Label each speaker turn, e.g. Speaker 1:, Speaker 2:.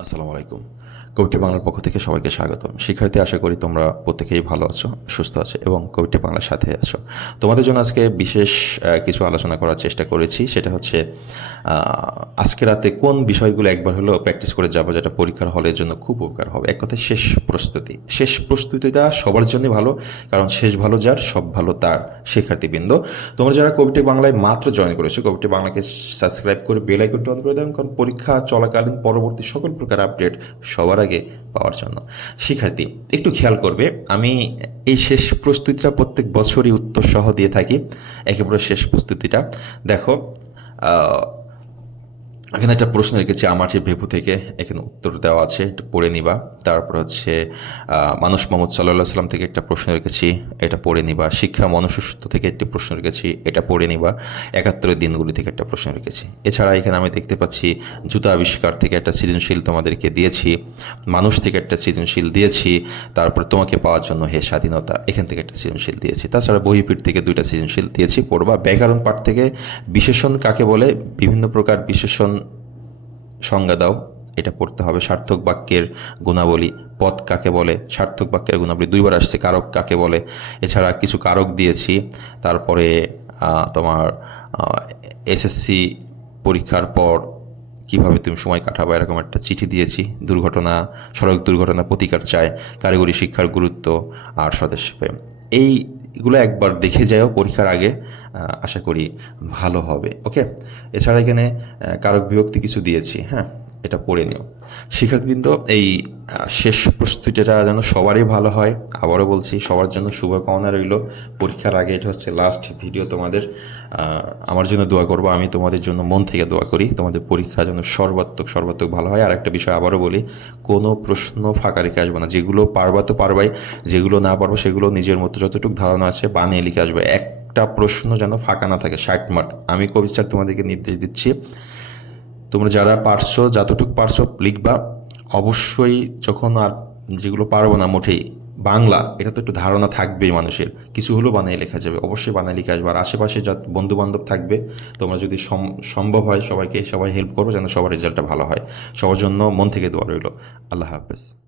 Speaker 1: আসসালামু আলাইকুম। কবিটি বাংলার পক্ষ থেকে সবাইকে স্বাগতম। শিক্ষার্থী, আশা করি তোমরা প্রত্যেকেই ভালো আছো, সুস্থ আছো এবং কবিটি বাংলার সাথে আছো। তোমাদের জন্য আজকে বিশেষ কিছু আলোচনা করার চেষ্টা করেছি। সেটা হচ্ছে আজকে রাতে কোন বিষয়গুলো একবার হলেও প্র্যাকটিস করে যাব যেটা পরীক্ষার হলের জন্য খুব উপকার হবে। এক কথায় শেষ প্রস্তুতি। শেষ প্রস্তুতিটা সবার জন্যই ভালো, কারণ শেষ ভালো যার, সব ভালো তার, শিক্ষার্থীবৃন্দ। তোমরা যারা কবিটি বাংলায় মাত্র জয়েন করেছ, কবিটি বাংলাকে সাবস্ক্রাইব করে বেল আইকনটি অন করে দেবেন কারণ পরীক্ষা চলাকালীন পরবর্তী সকল প্রকার আপডেট সবার আগে পাওয়ার জন্য। শিক্ষার্থী, একটু খেয়াল করবে, আমি এই শেষ প্রস্তুতিটা প্রত্যেক বছরই উত্তর সহ দিয়ে থাকি। একেবারে শেষ প্রস্তুতিটা। দেখো এখানে একটা প্রশ্ন রেখেছি আমার যে ভেপু থেকে, এখানে উত্তর দেওয়া আছে, একটু পড়ে নিবা। তারপর হচ্ছে মানুষ মোহাম্মদ সাল্লাহ সাল্লাম থেকে একটা প্রশ্ন রেখেছি, এটা পড়ে নিবা। শিক্ষা মনুষ্যত্ব থেকে একটি প্রশ্ন রেখেছি, এটা পড়ে নিবা। একাত্তরের দিনগুলি থেকে একটা প্রশ্ন রেখেছি। এছাড়া এখানে আমি দেখতে পাচ্ছি, জুতা আবিষ্কার থেকে একটা সৃজনশীল তোমাদেরকে দিয়েছি, মানুষ থেকে একটা সৃজনশীল দিয়েছি, তারপর তোমাকে পাওয়ার জন্য হে স্বাধীনতা, এখান থেকে একটা সৃজনশীল দিয়েছি। তাছাড়া বহিপীঠ থেকে দুইটা সৃজনশীল দিয়েছি, পড়বা। ব্যাকরণ পাঠ থেকে বিশেষণ কাকে বলে? বিভিন্ন প্রকার বিশেষণ সংজ্ঞা দাও। এটা পড়তে হবে সার্থক বাক্যের গুণাবলী। পথ কাকে বলে? সার্থক বাক্যের গুণাবলী দুইবার আসছে। কারক কাকে বলে? এছাড়া কিছু কারক দিয়েছি। তারপরে তোমার এসএসসি পরীক্ষার পর কীভাবে তুমি সময় কাটাবো এরকম একটা চিঠি দিয়েছি। দুর্ঘটনা, সড়ক দুর্ঘটনা প্রতিকার চায়, কারিগরি শিক্ষার গুরুত্ব আর স্বদেশ প্রেম। এইগুলো একবার দেখে যাও পরীক্ষার আগে আশা করি ভালো হবে ওকে এছাড়া এখানে কারক বিভক্তি কিছু দিয়েছি হ্যাঁ? এটা পড়ে নিও। শিক্ষকবৃন্দ এই শেষ প্রস্তুতিটা যেন সবারই ভালো হয়, আবারও বলছি, সবার জন্য শুভকামনা রইল। পরীক্ষার আগে এটা হচ্ছে লাস্ট ভিডিও তোমাদের আমার জন্য দোয়া করব, আমি তোমাদের জন্য মন থেকে দোয়া করি, তোমাদের পরীক্ষা যেন সর্বাত্মক সর্বাত্মক ভালো হয়। আর একটা বিষয় আবারও বলি, কোনো প্রশ্ন ফাঁকা রেখে আসবে না, যেগুলো পারবা তো পারবাই, যেগুলো না পারব সেগুলো নিজের মতো যতটুকু ধারণা আছে বানিয়ে লিখে আসবে। একটা প্রশ্ন যেন ফাঁকা না থাকে, ষাট মার্ক আমি কবি স্যার তোমাদেরকে নির্দেশ দিচ্ছি তোমরা যারা পারছ, যতটুকু পারছ লিখবা। অবশ্যই যখন আর যেগুলো পারব না মোটেই বাংলা, এটা তো একটু ধারণা থাকবেই মানুষের। কিছু হলেও বানিয়ে লেখা যাবে, অবশ্যই বানিয়ে লিখে আসবে। আর আশেপাশে যা বন্ধুবান্ধব থাকবে, তোমরা যদি সম- সম্ভব হয় সবাইকে সবাই হেল্প করব, যেন সবার রেজাল্টটা ভালো হয়। সবার জন্য মন থেকে দোয়া রইল। আল্লাহ হাফেজ।